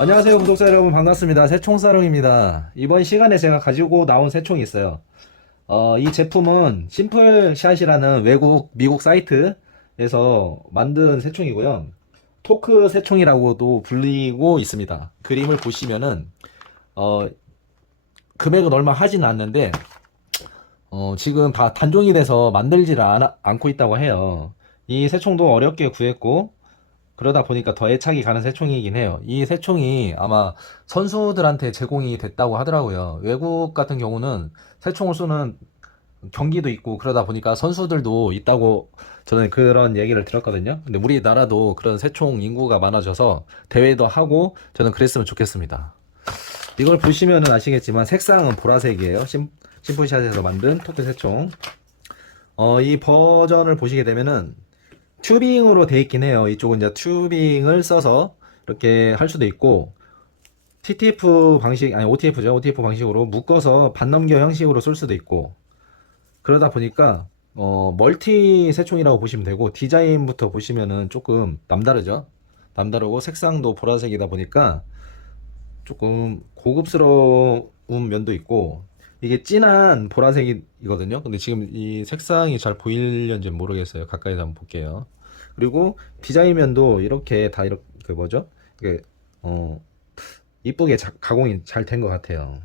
안녕하세요 구독자 여러분. 반갑습니다. 새총사롱입니다. 이번 시간에 제가 가지고 나온 새총이 있어요. 어, 이 제품은 심플샷이라는 외국 미국 사이트에서 만든 새총이고요. 토크 새총이라고도 불리고 있습니다. 그림을 보시면은 어, 금액은 얼마 하진 않는데 어, 지금 다 단종이 돼서 만들지를 않, 않고 있다고 해요. 이 새총도 어렵게 구했고 그러다 보니까 더 애착이 가는 새총이긴 해요. 이 새총이 아마 선수들한테 제공이 됐다고 하더라고요. 외국 같은 경우는 새총을 쏘는 경기도 있고 그러다 보니까 선수들도 있다고 저는 그런 얘기를 들었거든요. 근데 우리나라도 그런 새총 인구가 많아져서 대회도 하고 저는 그랬으면 좋겠습니다. 이걸 보시면은 아시겠지만 색상은 보라색이에요. 심, 심플샷에서 만든 토크 새총. 어, 이 버전을 보시게 되면은 튜빙으로 돼 있긴 해요. 이쪽은 이제 튜빙을 써서 이렇게 할 수도 있고 TTF 방식 아니 OTF죠. OTF 방식으로 묶어서 반넘겨 형식으로 쏠 수도 있고 그러다 보니까 어 멀티 세총이라고 보시면 되고 디자인부터 보시면은 조금 남다르죠. 남다르고 색상도 보라색이다 보니까 조금 고급스러운 면도 있고 이게 진한 보라색이거든요. 근데 지금 이 색상이 잘 보이려는지 모르겠어요. 가까이서 한번 볼게요. 그리고 디자인 면도 이렇게 다 이렇게 그 뭐죠? 이게 어 이쁘게 자- 가공이 잘 된 것 같아요.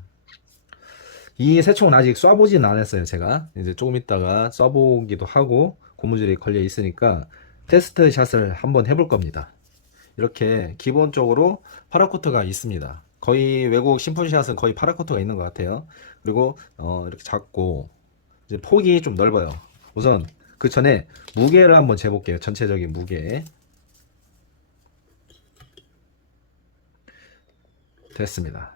이 새총은 아직 쏴보진 않았어요. 제가 이제 조금 있다가 쏴보기도 하고 고무줄이 걸려 있으니까 테스트 샷을 한번 해볼 겁니다. 이렇게 기본적으로 파라코트가 있습니다. 거의 외국 심플샷은 거의 파라코트가 있는 것 같아요. 그리고 어, 이렇게 작고 이제 폭이 좀 넓어요. 우선 그 전에 무게를 한번 재볼게요. 전체적인 무게. 됐습니다.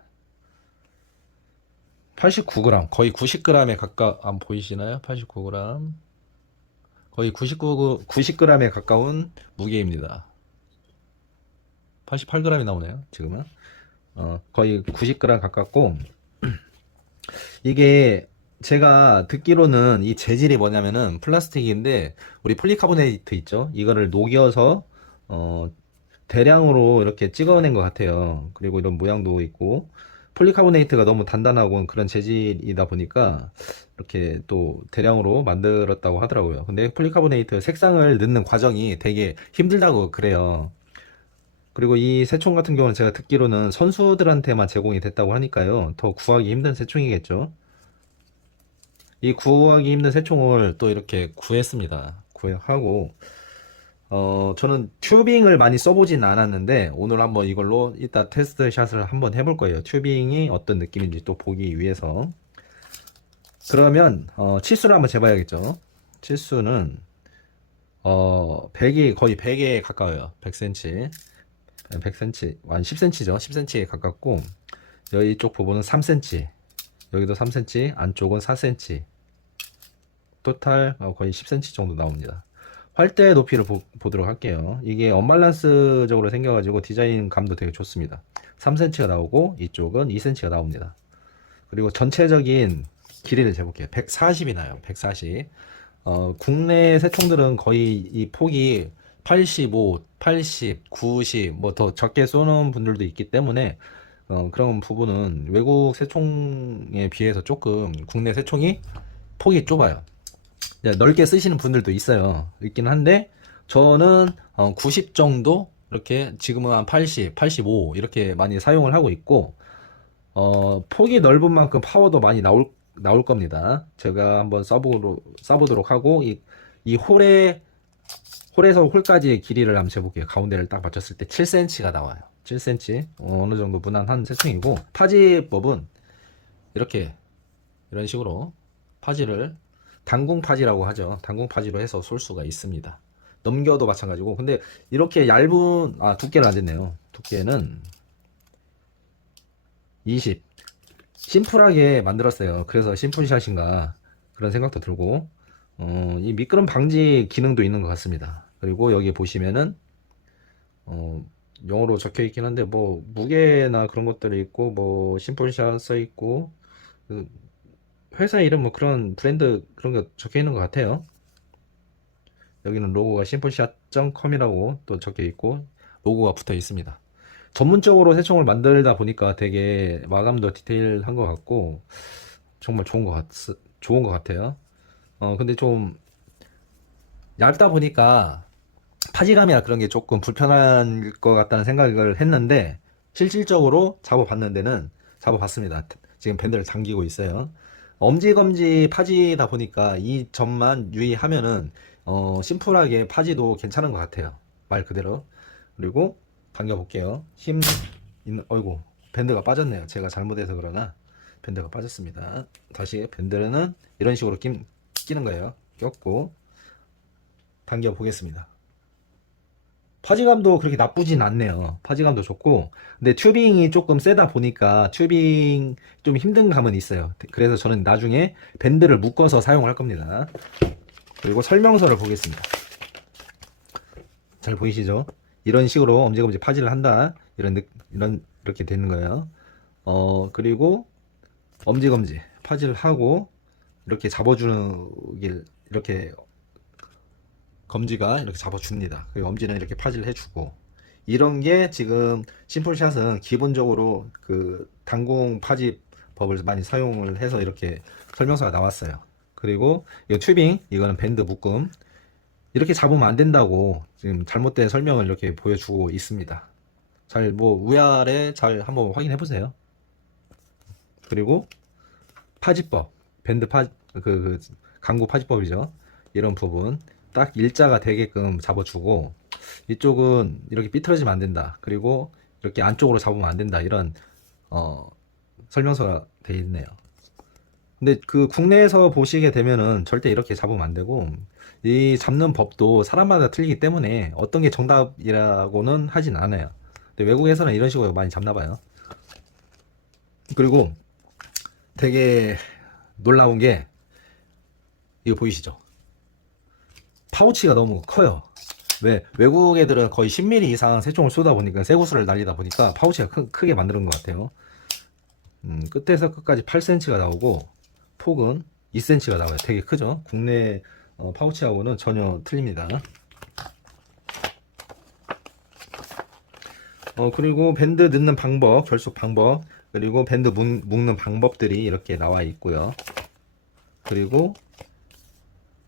89g, 거의 90g에 가까, 안 보이시나요? 89g. 거의 99, 90g에 가까운 무게입니다. 88g이 나오네요, 지금은. 어, 거의 90g 가깝고, 이게 제가 듣기로는 이 재질이 뭐냐면은 플라스틱인데 우리 폴리카보네이트 있죠? 이거를 녹여서 어 대량으로 이렇게 찍어낸 것 같아요. 그리고 이런 모양도 있고 폴리카보네이트가 너무 단단하고 그런 재질이다 보니까 이렇게 또 대량으로 만들었다고 하더라고요. 근데 폴리카보네이트 색상을 넣는 과정이 되게 힘들다고 그래요. 그리고 이 새총 같은 경우는 제가 듣기로는 선수들한테만 제공이 됐다고 하니까요. 더 구하기 힘든 새총이겠죠. 이 구하기 힘든 새총을 또 이렇게 구했습니다. 구하고 어 저는 튜빙을 많이 써보진 않았는데 오늘 한번 이걸로 이따 테스트 샷을 한번 해볼 거예요. 튜빙이 어떤 느낌인지 또 보기 위해서. 그러면 어 치수를 한번 재봐야겠죠. 치수는 어 100이 거의 100에 가까워요. 100cm. 100cm, 한 10cm죠. 10cm에 가깝고 여기 쪽 부분은 3cm. 여기도 3cm, 안쪽은 4cm. 토탈 어, 거의 10cm 정도 나옵니다. 활대 높이를 보, 도록 할게요. 이게 언밸런스적으로 생겨가지고 디자인 감도 되게 좋습니다. 3cm가 나오고 이쪽은 2cm가 나옵니다. 그리고 전체적인 길이를 재볼게요. 140이 나요. 140. 어, 국내 새총들은 거의 이 폭이 85, 80, 90, 뭐 더 적게 쏘는 분들도 있기 때문에 어, 그런 부분은 외국 새총에 비해서 조금 국내 새총이 폭이 좁아요. 넓게 쓰시는 분들도 있어요. 있긴 한데 저는 어, 90 정도 이렇게 지금은 한 80, 85 이렇게 많이 사용을 하고 있고 어, 폭이 넓은 만큼 파워도 많이 나올 나올 겁니다. 제가 한번 써보도록 써보도록 하고 이, 이 홀에 홀에서 홀까지의 길이를 한번 재볼게요. 가운데를 딱 맞췄을 때 7cm가 나와요. 7cm 어, 어느 정도 무난한 세팅이고 파지법은 이렇게 이런 식으로 파지를 단궁 파지라고 하죠. 단궁 파지로 해서 쏠 수가 있습니다. 넘겨도 마찬가지고 근데 이렇게 얇은 아 두께는 안 됐네요. 두께는 20 심플하게 만들었어요. 그래서 심플샷인가 그런 생각도 들고 어, 이 미끄럼 방지 기능도 있는 것 같습니다. 그리고 여기 보시면은 어, 영어로 적혀 있긴 한데 뭐 무게나 그런 것들이 있고 뭐 심플샷 써 있고 그 회사 이름 뭐 그런 브랜드 그런 거 적혀 있는 것 같아요. 여기는 로고가 심플샷.com이라고 또 적혀 있고 로고가 붙어 있습니다. 전문적으로 새총을 만들다 보니까 되게 마감도 디테일한 것 같고 정말 좋은 것 같, 좋은 것 같아요. 어, 근데 좀 얇다 보니까 파지감이나 그런 게 조금 불편할 것 같다는 생각을 했는데 실질적으로 잡아봤는 데는 잡아봤습니다. 지금 밴드를 당기고 있어요. 엄지검지 파지다 보니까 이 점만 유의하면은 어, 심플하게 파지도 괜찮은 것 같아요. 말 그대로. 그리고 당겨 볼게요. 힘 있는 어이구 밴드가 빠졌네요. 제가 잘못해서 그러나 밴드가 빠졌습니다. 다시 밴드는 이런 식으로 끼, 끼는 거예요. 꼈고 당겨 보겠습니다. 파지감도 그렇게 나쁘진 않네요. 파지감도 좋고 근데 튜빙이 조금 세다 보니까 튜빙 좀 힘든 감은 있어요. 그래서 저는 나중에 밴드를 묶어서 사용을 할 겁니다. 그리고 설명서를 보겠습니다. 잘 보이시죠? 이런 식으로 엄지검지 파지를 한다. 이런 느- 이런 이렇게 되는 거예요. 어 그리고 엄지검지 파지를 하고 이렇게 잡아주길 이렇게 검지가 이렇게 잡아줍니다. 그리고 엄지는 이렇게 파지를 해주고 이런 게 지금 심플샷은 기본적으로 그 당궁 파지 법을 많이 사용을 해서 이렇게 설명서가 나왔어요. 그리고 이 튜빙 이거는 밴드 묶음 이렇게 잡으면 안 된다고 지금 잘못된 설명을 이렇게 보여주고 있습니다. 잘뭐 위아래 잘 한번 확인해 보세요. 그리고 파지법 밴드 파그 그, 강구 파지법이죠. 이런 부분 딱 일자가 되게끔 잡아주고 이쪽은 이렇게 삐뚤어지면 안 된다. 그리고 이렇게 안쪽으로 잡으면 안 된다. 이런 어, 설명서가 돼 있네요. 근데 그 국내에서 보시게 되면은 절대 이렇게 잡으면 안 되고 이 잡는 법도 사람마다 틀리기 때문에 어떤 게 정답이라고는 하진 않아요. 근데 외국에서는 이런 식으로 많이 잡나 봐요. 그리고 되게 놀라운 게 이거 보이시죠? 파우치가 너무 커요. 왜 외국 애들은 거의 10mm 이상 새총을 쏘다 보니까 쇠구슬을 날리다 보니까 파우치가 크, 크게 만드는 것 같아요. 음, 끝에서 끝까지 8cm가 나오고 폭은 2cm가 나와요. 되게 크죠? 국내 어, 파우치하고는 전혀 틀립니다. 어, 그리고 밴드 넣는 방법, 결속 방법, 그리고 밴드 묶, 묶는 방법들이 이렇게 나와 있고요. 그리고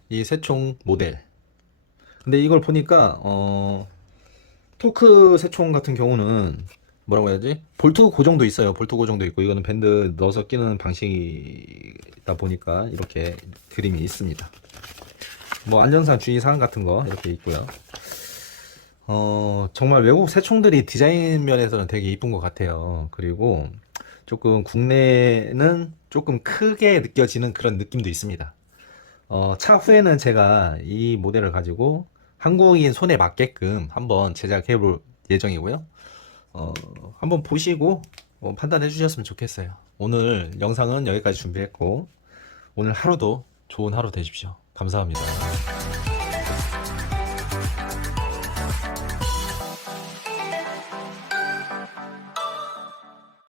이 새총 모델. 근데 이걸 보니까 어 토크 새총 같은 경우는 뭐라고 해야지? 볼트 고정도 있어요. 볼트 고정도 있고 이거는 밴드 넣어서 끼는 방식이다 보니까 이렇게 그림이 있습니다. 뭐 안전상 주의 사항 같은 거 이렇게 있고요. 어 정말 외국 새총들이 디자인 면에서는 되게 이쁜 것 같아요. 그리고 조금 국내는 조금 크게 느껴지는 그런 느낌도 있습니다. 어, 차후에는 제가 이 모델을 가지고 한국인 손에 맞게끔 한번 제작해 볼 예정이고요. 어, 한번 보시고 어, 판단해 주셨으면 좋겠어요. 오늘 영상은 여기까지 준비했고, 오늘 하루도 좋은 하루 되십시오. 감사합니다.